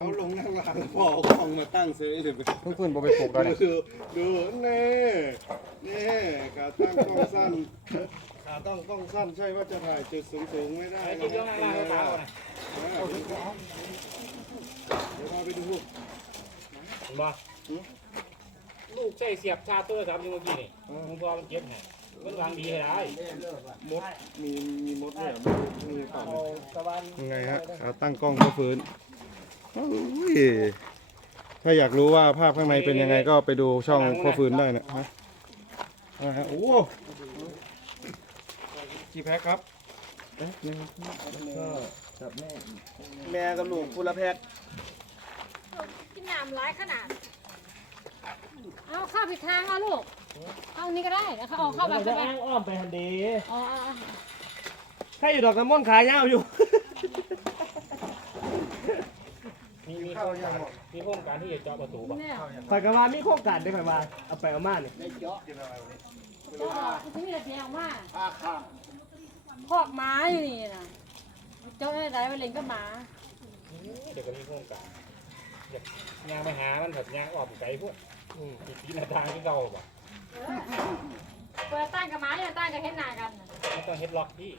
เขาลงนั่งร้านแล้วพอเอากล้องมาตั้งเซยเลยไปเพิ่งฟื้นบ่ไปปลูกแล้วเนี่ยดูดูเน่เน่ขาตั้งกล้องสั้นขาตั้งกล้องสั้นใช่ว่าจะถ่ายจุดสูงสูงๆไม่ได้ไอ้นะจิ๊กยกนั่งล่างเขาเท้าน่ะเดี๋ยวพาไปดูเห็นบ่ลูกใส่เสียบชาร์จโทรศัพท์อยู่เมื่อกี้นี่มึงพอมันเก็บเนี่ยมันวางดีให้ได้มดมีมีมดเนี่ยมีเปล่าเอาตะวันยังไงฮะขาตั้งกล้องก็ฟื้นโอ้ย ถ้าอยากรู้ว่าภาพข้างในเป็นยังไงก็ไปดูช่องพ่อฟื้นได้นะฮะอ่าฮะโอ้กี่แพ็คครับแม่กับลูกคุณละแพ็คกินน้ำร้ายขนาด เอาข้าวผิดทางเอาลูก เอานี่ก็ได้แล้วเขาเอาเข้าแบบจะนี้อ้างอ้อมไปทันดีอ๋ออ๋ออ๋อ ถ้าอยู่ดอกน้ำมนต์ขายยาวอยู่ มีมีโครงการมีโครงการที่จะเจาะประตูป่ะเนี่ยข่อยก็ว่ามีโครงการได้ข่อยว่าเอาไปเอามาเนี่ยเจ้าบอกที่นี่ละเสียงออกมาพอกหมาอยู่นี่นะเจ้าได้ไปเล่นกับหมาเดี๋ยวก็มีโครงการอยากย่างไปหามันแบบย่างออกไกลพวกอืมอีกทีหน้าทางที่เก่าป่ะ เปิดตั้งกับหมาอย่าตั้งกับเห็นหน้ากันน่ะไม่ต้องเฮ็ดล็อกที่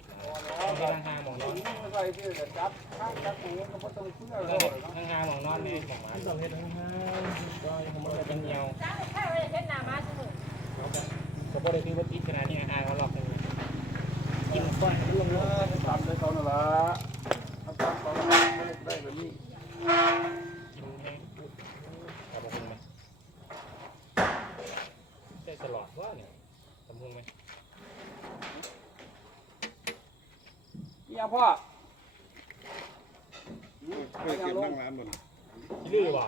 ต้องเฮ็ดห่างๆหมองนอนใส่เพื่อจะจับข้างจับหูก็บ่ต้องเพื่อต้องเฮ็ดห่างๆหมองนอนนี่หมองหมาต้องเฮ็ดห่างๆก็ยังมันเป็นเหี่ยวจ้าแค่ไปเห็นหน้าหมาเสมอเขาก็ก็บ่ได้ถือว่าติดขนาดนี้ห่างๆเขาล็อกกันกินก้อยลงเออตามเลยเขานั่นล่ะถ้าตามเขาแล้วมันได้แบบนี้ๆกินให้เอามาคุงไหมได้ตลอดว่าเนี่ยทำพุงไหม อีห ยังพ่อเคยเก็บนั่งร้านหมดขี้ลือบ่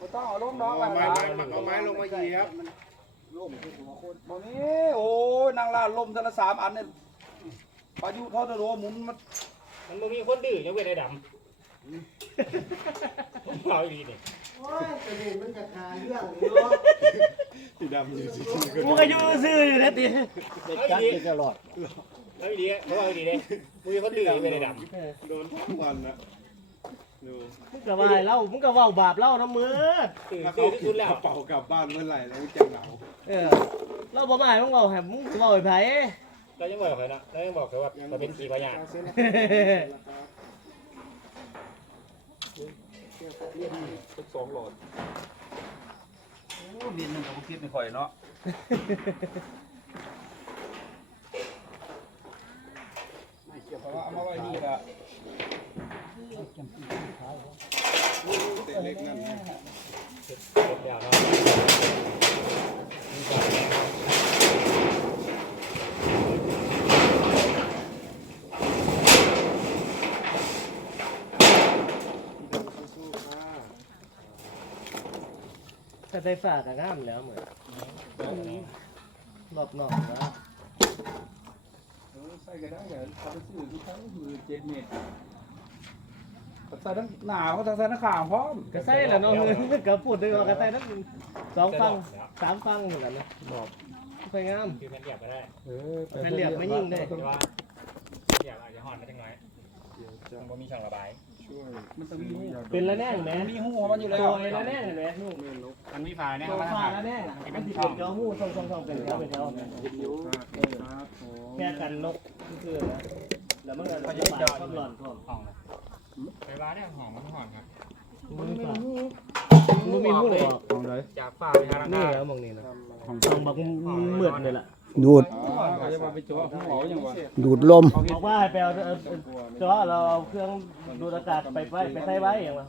บ่ต้องเอาลงน้องเอาไม้เอาไม้ลงมาเหยียบบ่นี้โอ้ยนางลาดลมแต่ละสามอันเนี่ยพายุทอร์นาโดหมุนมันมันบ่มีคนดื้อยังเว้นไอ้ดำผมเอาอีนี่สีดำอยู่สีกูก็อยู่ซื่ออยู่แล้วติเด็กจัดตลอด เอาอีดีเขาเอาอีดีเด้มึงมีคนดื้อยังเว้นไอ้ดำโดนทุกวันนะดูมึงก็ว่าให้เล่ามึงก็เว่าบาปเล่านะมืดตื่นถ้าตื่เขานที่กิสุนดแล้วกระเป๋ากลับบ้านเมื่อไหร่แล้วจะเหงาเออเราบ่มาให้มึงเว้าให้มึงสิเว้าให้ไผเรายังบอกเขานะเรายังบอกเขาว่าเราเป็นขี่พญาทุกสองหลอดโอ้เรียนมันก็บ่คิดไม่ค่อยเนาะ เพราะว่าเอามาไว้นี่ก็เตะเล็กนั่นนะเสร็จแล้วเนาะสู้ๆค่ะถ้าได้ฝากก็งามแล้วเหมือนรอบนอกนะเออ ใส่ก็ได้แต่เขาไปซื้อทุกครั้งคือเจ็ดเมตรใส่ทั้งหนาวทั้งใส่ทั้งขางพร้อมก็ใส่แหล้วเนาะก็พูดถึงว่าก็ใส่ทั้งสองฟังสามฟังเหมือนกันนะบอกสวยงามคือแผ่นเรียบก็ได้เออเป็นเหลี่ยมไม่ยิ่งได้แต่ว่าเรียบอาจจะห่อนมาจังหน่อยเดี๋ยวจะมันบ่มีช่องระบาย ช่วยมันต้องมีหูเป็นละแน่งแหมมีหูของมันอยู่แล้วตัวไอ้ละแน่งเห็นไหมลูกแม่นกมันมีฝาเนี่ยตัวฟ้าละแน่งอะมันสิเป็นจอหู่ช่องๆๆเป็นแถวเป็นแถวครับผมแค่กันนกคือนะแล้วมันก็จะปาดความร้อนพร้อมห้องเลยไฟฟ้าเนี่ยหอมมันห่อนครับมันมีหูมันมีหูออกของไหนจากฝ้าไปทางนี่นี้แล้วมองนี่นะต้องบักมืดเลยล่ะดูดอ๋อเขา จะมาไปโจ้หูหอยังวะดูดลม บอกว่าให้ไปเอาเอาเจาะเราเอาเครื่องดูดอากาศไปไว้ไปใส่ไว้อย่างไร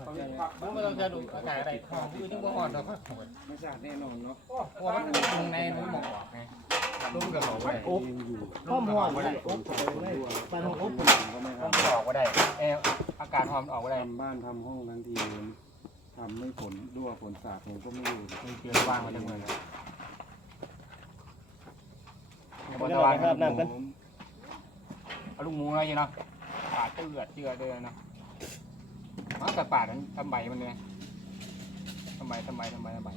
มันไม่ต้องจะดูอากาศอะไรห้องคือที่บ่ห่อนหรอกครับไม่ทราบแน่นอนเนาะเพราะว่ามันตรงในนู้นหมอกออกไงรุ่มกับหอมไปอบข้อมห่อนได้อบได้ปันของอบมันออกก็ได้แอร์อากาศหอมออกก็ได้ทำบ้านทำห้องทั้งทีทำไม่ฝนด้วยฝนสาดผมก็ไม่อยู่มันเกลือว่างมาจังเลย เดี๋ยวเราครับน้ำกันเอาลูกหมูอะไรเนาะปาดเลือดเจือเดือนเนาะมันแต่ปาดนั้นทำใบมันเลยทำใบทำใบทำใบทำใบ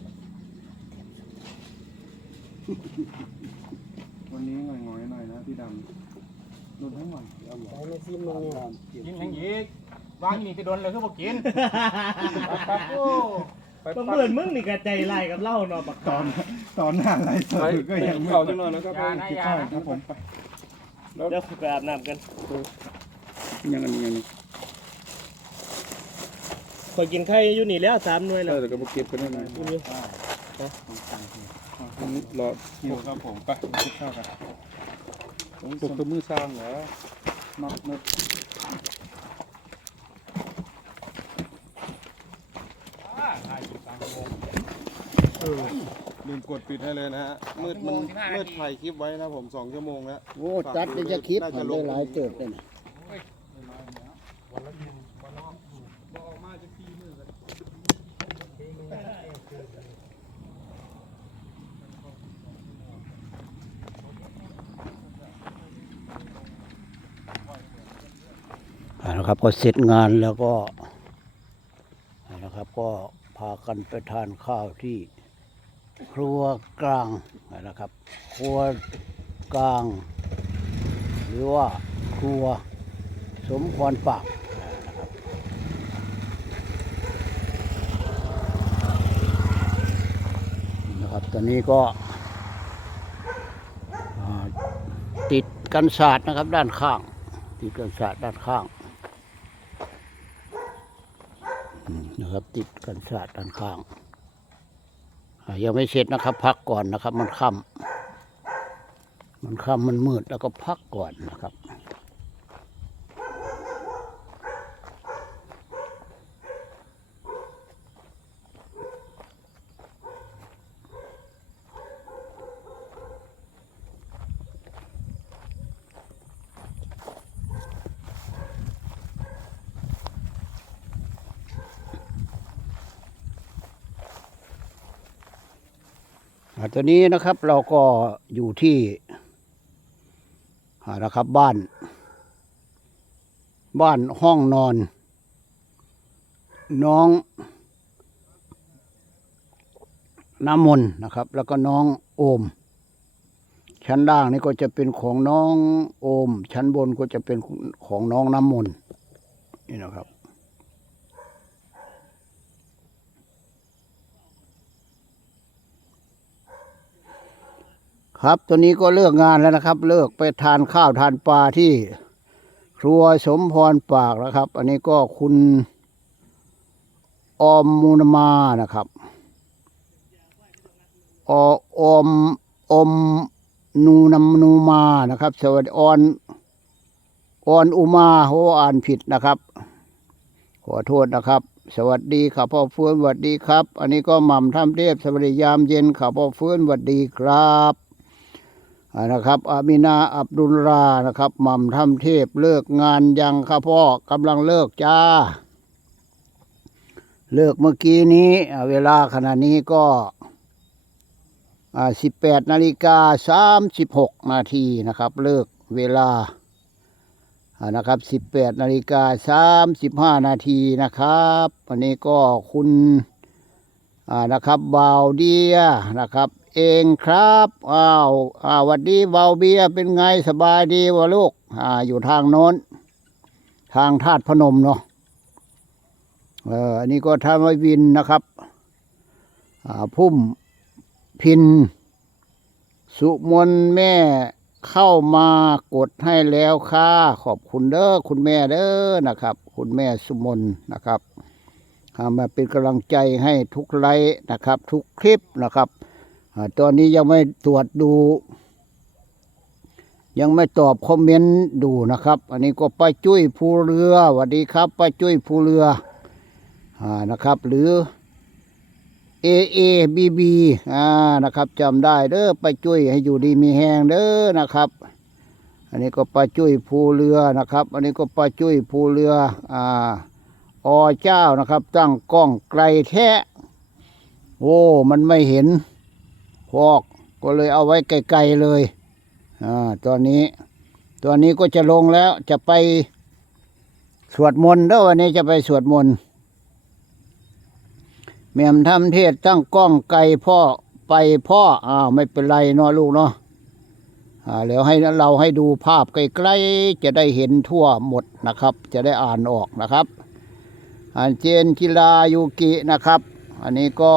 วันนี้หน่อยๆหน่อยนะพี่ดำโดนทั้งวันเอาหมดยิ้มทั้งยีกวางอยู่นี่จะโดนเลยคือบ่กินครับโอ้ไปก็ปั้เหมือนมึงนี่กระใจไล่กับเล่าเนาะปักตอนตอนหน้าไรสดก็ยังไม่เข้าจังหน่อยแล้วก็ไปกินข้าวครับผมไปเดี๋ยวไปอาบน้ำกันยังอันนี้ยังนี่คอยกินไข่อยู่นี่แล้วสามหน่วยแล้วเดี๋ยวก็มาเก็บกันได้ไหมอยู่นี่อันนี้รอหิวครับผมไปกินข้าวกันตกตัวมือสร้างเหรอนับนับ ลืมกดปิดให้เลยนะฮะมืดมันมืดถ่ายคลิปไว้นะผมสองชั่วโมงแล้ว โอ้จัดจะจะคลิปมันได้หลายเติบเลยนะอ่านะครับก็เสร็จงานแล้วก็อ่านะครับก็ พากันไปทานข้าวที่ครัวกลางนะครับ ครัวกลาง หรือว่าครัวสมพรปากนะครับ ตอนนี้ก็ติดกันศาสตร์นะครับด้านข้างติดกันศาสตร์ด้านข้างอืม นะครับ ติดกันสาสตร์ด้านข้างยังไม่เสร็จนะครับ พักก่อนนะครับ มันค่ำมันค่ำมันมืดแล้วก็พักก่อนนะครับ ตอนนี้นะครับเราก็อยู่ที่นะครับบ้าน บ้านห้องนอน น้อง น้ำมนนะครับ แล้วก็น้องโอม ชั้นล่างนี่ก็จะเป็นของน้องโอม ชั้นบนก็จะเป็นของน้องน้ำมนนี่นะครับ ครับตอนนี้ก็เลิกงานแล้วนะครับ เลิกไปทานข้าวทานปลาที่ครัวสมพรปากนะครับ อันนี้ก็คุณอมมูนมานะครับอออมอมนูนำนูมานะครับ สวัสดีออนออนอุมาโหอ่านผิดนะครับ ขอโทษนะครับ สวัสดีครับพ่อเฟื้นสวัสดีครับ อันนี้ก็หม่ำทำเทพสวัสดียามเย็นครับพ่อเฟื้นสวัสดีครับ นะครับอามินาอับดุลรานะครับหม่ำทำเทพเลิกงานยังครับพ่อกำลังเลิกจ้า เลิกเมื่อกี้นี้เวลาขณะนี้ก็สิบแปดนาฬิกาสามสิบหกนาทีนะครับ เลิกเวลานะครับสิบแปดนาฬิกาสามสิบห้านาทีนะครับวันนี้ก็คุณนะครับบาวเดียนะครับ เองครับอ้าวอ้าวหวัดดีเบาเบียเป็นไงสบายดีวะลูก อ่า อยู่ทางโน้น ทางธาตุพนมเนาะเอออันนี้ก็ทำไว้วินนะครับ อ่า พุ่มพิน สุมนแม่เข้ามากดให้แล้วค่ะ ขอบคุณเด้อคุณแม่เด้อนะครับ คุณแม่สุมนนะครับมาเป็นกำลังใจให้ทุกไลค์นะครับ ทุกคลิปนะครับ ตอนนี้ยังไม่ตรวจดู ยังไม่ตอบคอมเมนต์ดูนะครับ อันนี้ก็ป้าจุ้ยภูเรือสวัสดีครับป้าจุ้ยภูเรืออนะครับ หรือ A A B B อ่านะครับจำได้เด้อป้าจุ้ยให้อยู่ดีมีแหงเด้อนะครับ อันนี้ก็ป้าจุ้ยภูเรือนะครับ อันนี้ก็ป้าจุ้ยภูเรืออ่าอเจ้านะครับ ตั้งกล้องไกลแท้โอ้มันไม่เห็น พอกก็เลยเอาไว้ไกลๆเลยอ่าตอนนี้ ตอนนี้ก็จะลงแล้วจะไปสวดมนต์เด้อวันนี้จะไปสวดมนต์เมียมทำเทศตั้งกล้องไกลพ่อไปพ่ออ้าวไม่เป็นไรเนาะลูกเนาะอ่าแล้วให้เราให้ดูภาพไกลๆจะได้เห็นทั่วหมดนะครับ จะได้อ่านออกนะครับอันเจนกีฬายูกินะครับ อันนี้ก็